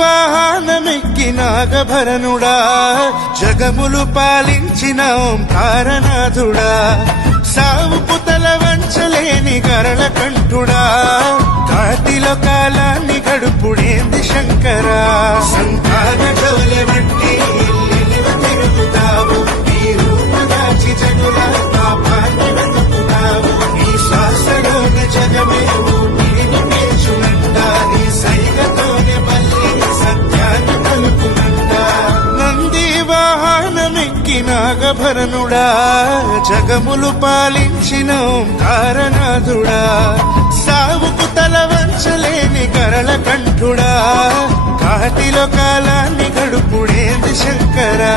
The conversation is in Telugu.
వాహనమెక్కి నాగభరణుడా జగములు పాలించిన ఓంకారనాథుడా సావుకు తల వంచలేని గరళ కంఠుడా కాటిలో కాలాన్ని గడుపుడేంది శంకరా సంతాన జోలె వంటి తిరుగుతావు నీ రూపదాచి జనుల పాపాన్ని వెతుకుతావు నీ శ్వాసలోని జగమే ఊపిరిని పీల్చునంట నీ సైగతోనే మళ్ళీ సత్యాన్ని పలుకునంట నంది వాహనమెక్కి నాగభరణుడా జగములు పాలించిన ఓంకారనాథుడా సావుకు తల వంచలేని గరళ కంఠుడా కాటిలో కాలాన్ని గడుపుడేంది శంకరా